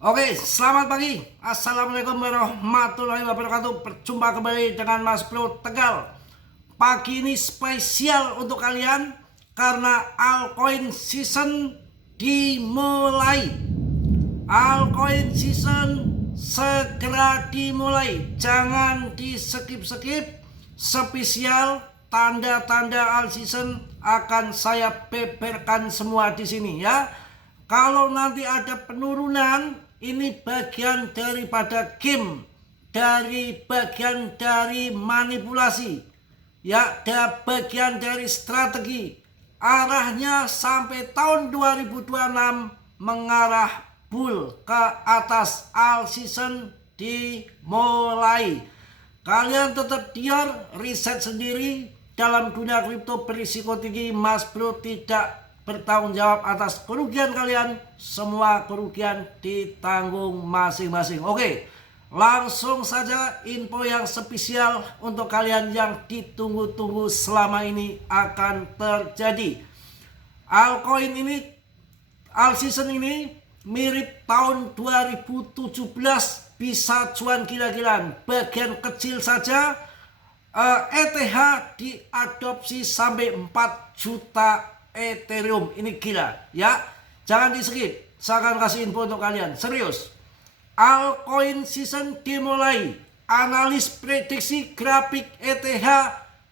Oke, selamat pagi. Assalamualaikum warahmatullahi wabarakatuh. Berjumpa kembali dengan Mas Bro Tegal. Pagi ini spesial untuk kalian karena altcoin season dimulai. Altcoin season segera dimulai. Jangan di skip-skip. Spesial tanda-tanda alt season akan saya beberkan semua di sini ya. Kalau nanti ada penurunan, ini bagian daripada game, bagian dari manipulasi, ya, bagian dari strategi. Arahnya sampai tahun 2026 mengarah bull ke atas, all season dimulai. Kalian tetap diam, riset sendiri. Dalam dunia kripto berisiko tinggi, Mas Bro tidak bertanggung jawab atas kerugian kalian. Semua kerugian ditanggung masing-masing. Oke, langsung saja info yang spesial untuk kalian yang ditunggu-tunggu selama ini akan terjadi. Altcoin ini, alt season ini mirip tahun 2017, bisa cuan gila-gilaan. Bagian kecil saja ETH diadopsi sampai 4 juta Ethereum. Ini gila ya. Jangan di skip. Saya akan kasih info untuk kalian. Serius. Altcoin season dimulai. Analis prediksi grafik ETH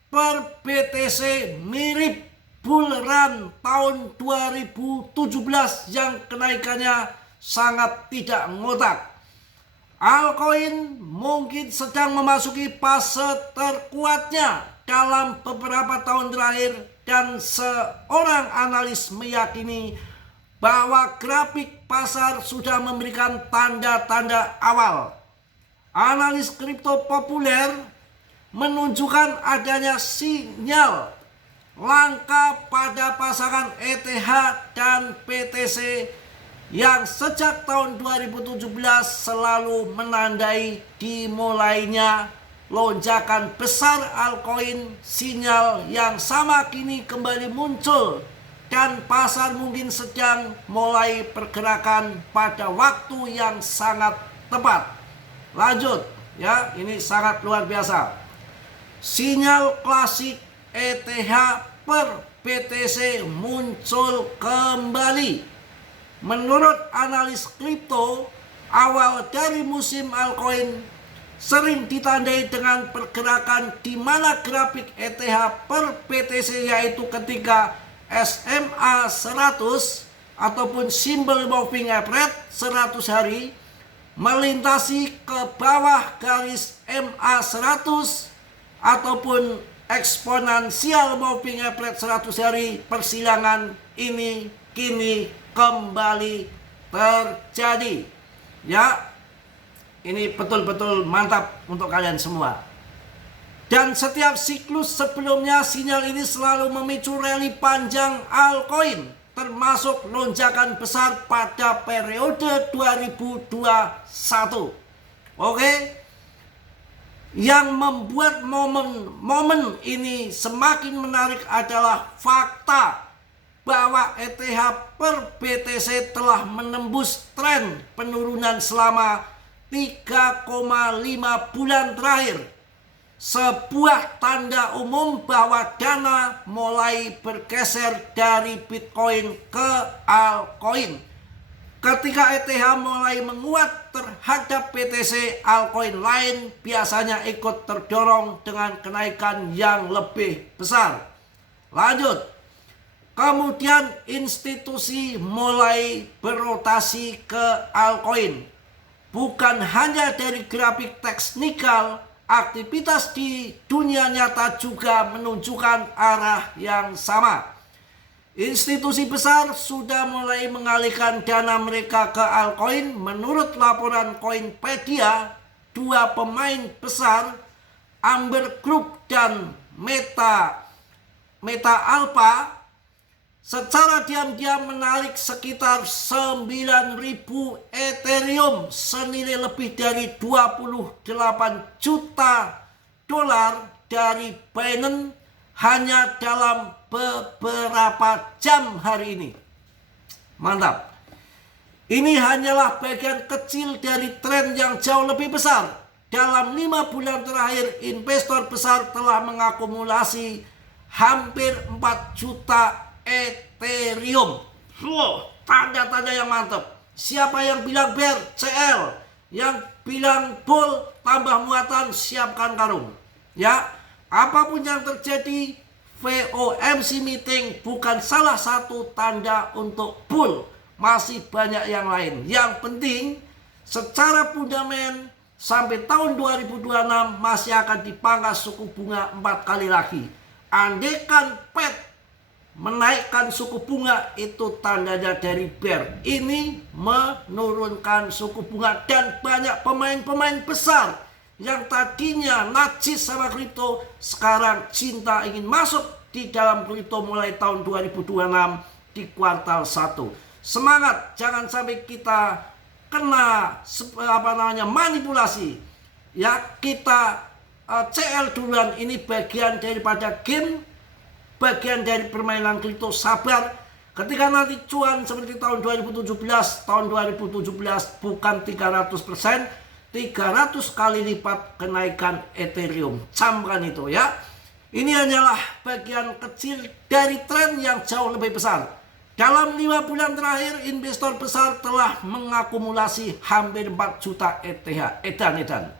per BTC mirip bull run tahun 2017 yang kenaikannya sangat tidak ngotak. Altcoin mungkin sedang memasuki fase terkuatnya dalam beberapa tahun terakhir, dan seorang analis meyakini bahwa grafik pasar sudah memberikan tanda-tanda awal. Analis kripto populer menunjukkan adanya sinyal langka pada pasangan ETH dan BTC yang sejak tahun 2017 selalu menandai dimulainya lonjakan besar altcoin. Sinyal yang sama kini kembali muncul dan pasar mungkin sedang mulai pergerakan pada waktu yang sangat tepat. Lanjut ya, ini sangat luar biasa. Sinyal klasik ETH per BTC muncul kembali. Menurut analis kripto, awal dari musim altcoin sering ditandai dengan pergerakan di mana grafik ETH per BTC, yaitu ketika SMA 100 ataupun Simple Moving Average 100 hari melintasi ke bawah garis MA 100 ataupun Exponential Moving Average 100 hari. Persilangan ini kini kembali terjadi ya. Ini betul-betul mantap untuk kalian semua. Dan setiap siklus sebelumnya sinyal ini selalu memicu rally panjang altcoin, termasuk lonjakan besar pada periode 2021. Oke, yang membuat momen ini semakin menarik adalah fakta bahwa ETH per BTC telah menembus tren penurunan selama 3,5 bulan terakhir. Sebuah tanda umum bahwa dana mulai bergeser dari Bitcoin ke altcoin. Ketika ETH mulai menguat terhadap BTC, altcoin lain biasanya ikut terdorong dengan kenaikan yang lebih besar. Lanjut. Kemudian institusi mulai berotasi ke altcoin. Bukan hanya dari grafik teknikal, aktivitas di dunia nyata juga menunjukkan arah yang sama. Institusi besar sudah mulai mengalihkan dana mereka ke altcoin. Menurut laporan Coinpedia, dua pemain besar, Amber Group dan Meta Alpha, secara diam-diam menarik sekitar 9.000 Ethereum senilai lebih dari 28 juta dolar dari Binance hanya dalam beberapa jam hari ini. Mantap. Ini hanyalah bagian kecil dari tren yang jauh lebih besar. Dalam 5 bulan terakhir, investor besar telah mengakumulasi hampir 4 juta Ethereum. Tanda-tanda yang mantap. Siapa yang bilang bear, CL. Yang bilang bull, tambah muatan, siapkan karung. Ya, apapun yang terjadi, FOMC meeting bukan salah satu tanda untuk bull. Masih banyak yang lain. Yang penting secara fundamental sampai tahun 2026 masih akan dipangkas suku bunga 4 kali lagi. Andaikan Fed menaikkan suku bunga, itu tandanya dari bear. Ini menurunkan suku bunga, dan banyak pemain-pemain besar yang tadinya najis sama kripto sekarang cinta ingin masuk di dalam kripto mulai tahun 2026 di kuartal 1. Semangat, jangan sampai kita kena manipulasi. Ya, kita CL duluan, ini bagian daripada game, bagian dari permainan kripto. Sabar, ketika nanti cuan seperti tahun 2017, tahun 2017 bukan 300%, 300 kali lipat kenaikan Ethereum. Camkan itu ya. Ini hanyalah bagian kecil dari tren yang jauh lebih besar. Dalam 5 bulan terakhir, investor besar telah mengakumulasi hampir 4 juta ETH, edan.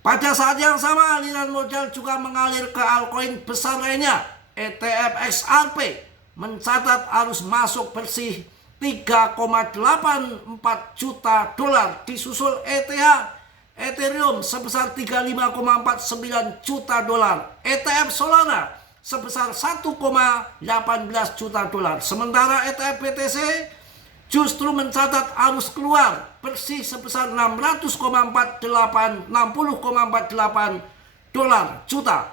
Pada saat yang sama, aliran modal juga mengalir ke altcoin besar lainnya. ETF XRP mencatat arus masuk bersih 3,84 juta dolar, disusul ETH Ethereum sebesar 35,49 juta dolar, ETF Solana sebesar 1,18 juta dolar. Sementara ETF BTC justru mencatat arus keluar bersih sebesar 60,48 dolar juta,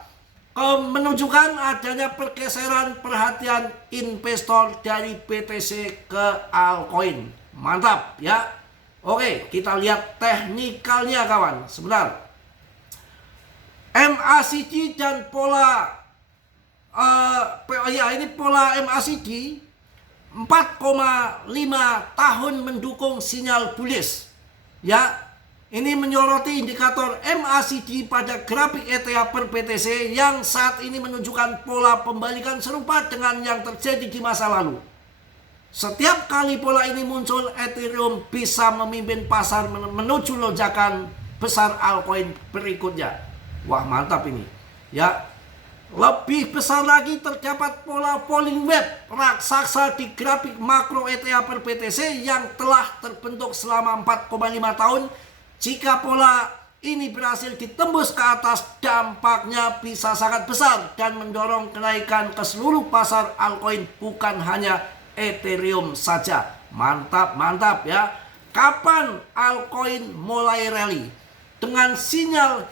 menunjukkan adanya pergeseran perhatian investor dari BTC ke altcoin. Mantap ya. Oke, kita lihat teknikalnya kawan. Sebentar. MACD dan pola ini pola MACD 4,5 tahun mendukung sinyal bullish. Ya, ini menyoroti indikator MACD pada grafik ETH per BTC yang saat ini menunjukkan pola pembalikan serupa dengan yang terjadi di masa lalu. Setiap kali pola ini muncul, Ethereum bisa memimpin pasar menuju lonjakan besar altcoin berikutnya. Wah, mantap ini. Ya. Lebih besar lagi terdapat pola falling wedge raksasa di grafik makro ETH per BTC yang telah terbentuk selama 4,5 tahun. Jika pola ini berhasil ditembus ke atas, dampaknya bisa sangat besar dan mendorong kenaikan ke seluruh pasar altcoin, bukan hanya Ethereum saja. Mantap ya. Kapan altcoin mulai rally? Dengan sinyal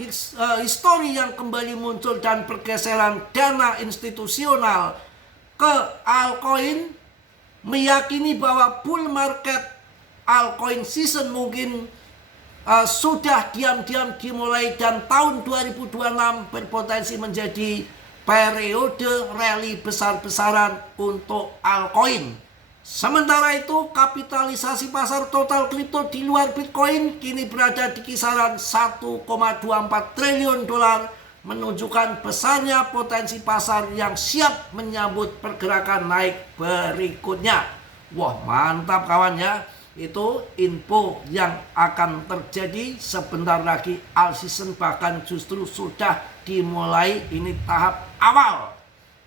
histori yang kembali muncul dan pergeseran dana institusional ke altcoin, meyakini bahwa bull market altcoin season mungkin sudah diam-diam dimulai, dan tahun 2026 berpotensi menjadi periode rally besar-besaran untuk altcoin. Sementara itu, kapitalisasi pasar total kripto di luar Bitcoin kini berada di kisaran 1,24 triliun dolar, menunjukkan besarnya potensi pasar yang siap menyambut pergerakan naik berikutnya. Wah, mantap kawan ya. Itu info yang akan terjadi sebentar lagi. All season bahkan justru sudah dimulai, ini tahap awal.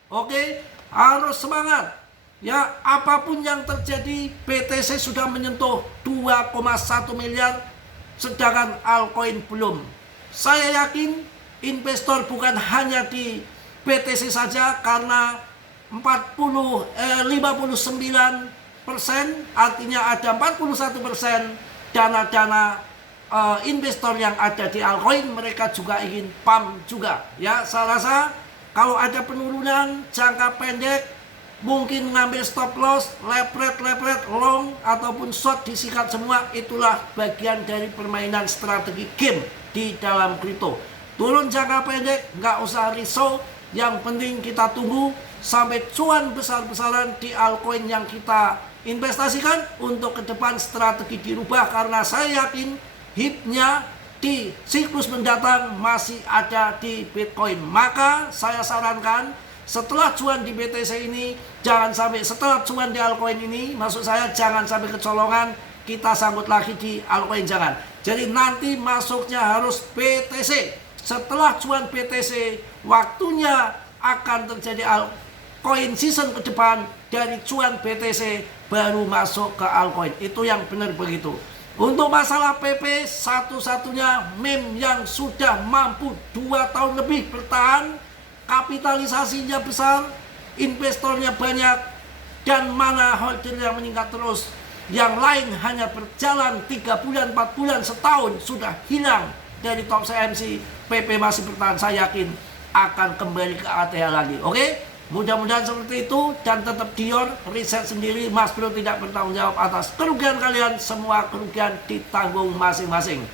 Oke, harus semangat. Ya, apapun yang terjadi, BTC sudah menyentuh 2,1 miliar, sedangkan altcoin belum. Saya yakin investor bukan hanya di BTC saja, karena 59%, artinya ada 41% dana-dana investor yang ada di altcoin, mereka juga ingin pump juga. Ya, saya rasa kalau ada penurunan jangka pendek, mungkin ngambil stop loss, lepret, long, ataupun short disikat semua. Itulah bagian dari permainan strategi game di dalam kripto. Turun jangka pendek, nggak usah risau. Yang penting kita tunggu sampai cuan besar-besaran di altcoin yang kita investasikan untuk ke depan strategi dirubah, karena saya yakin hipnya di siklus mendatang masih ada di Bitcoin. Maka saya sarankan setelah cuan di BTC ini, jangan sampai setelah cuan di altcoin ini, maksud saya jangan sampai kecolongan kita sangkut lagi di altcoin, jangan. Jadi nanti masuknya harus BTC. Setelah cuan BTC, waktunya akan terjadi altcoin season ke depan, dari cuan BTC baru masuk ke altcoin. Itu yang benar begitu. Untuk masalah PP, satu-satunya meme yang sudah mampu 2 tahun lebih bertahan, kapitalisasinya besar, investornya banyak, dan mana holder yang meningkat terus. Yang lain hanya berjalan 3 bulan, 4 bulan, setahun sudah hilang dari top CMC. PP masih bertahan, saya yakin akan kembali ke ATH lagi. Oke? Mudah-mudahan seperti itu, dan tetap Dior, riset sendiri, Mas Bro tidak bertanggung jawab atas kerugian kalian, semua kerugian ditanggung masing-masing.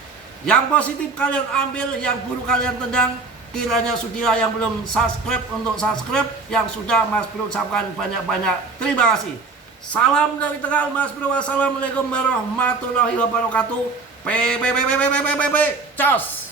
Yang positif kalian ambil, yang buruk kalian tendang. Kiranya sudilah yang belum subscribe untuk subscribe, yang sudah Mas Bro ucapkan banyak-banyak terima kasih. Salam dari Tegal, Mas Bro. Wassalamualaikum warahmatullahi wabarakatuh. Cos.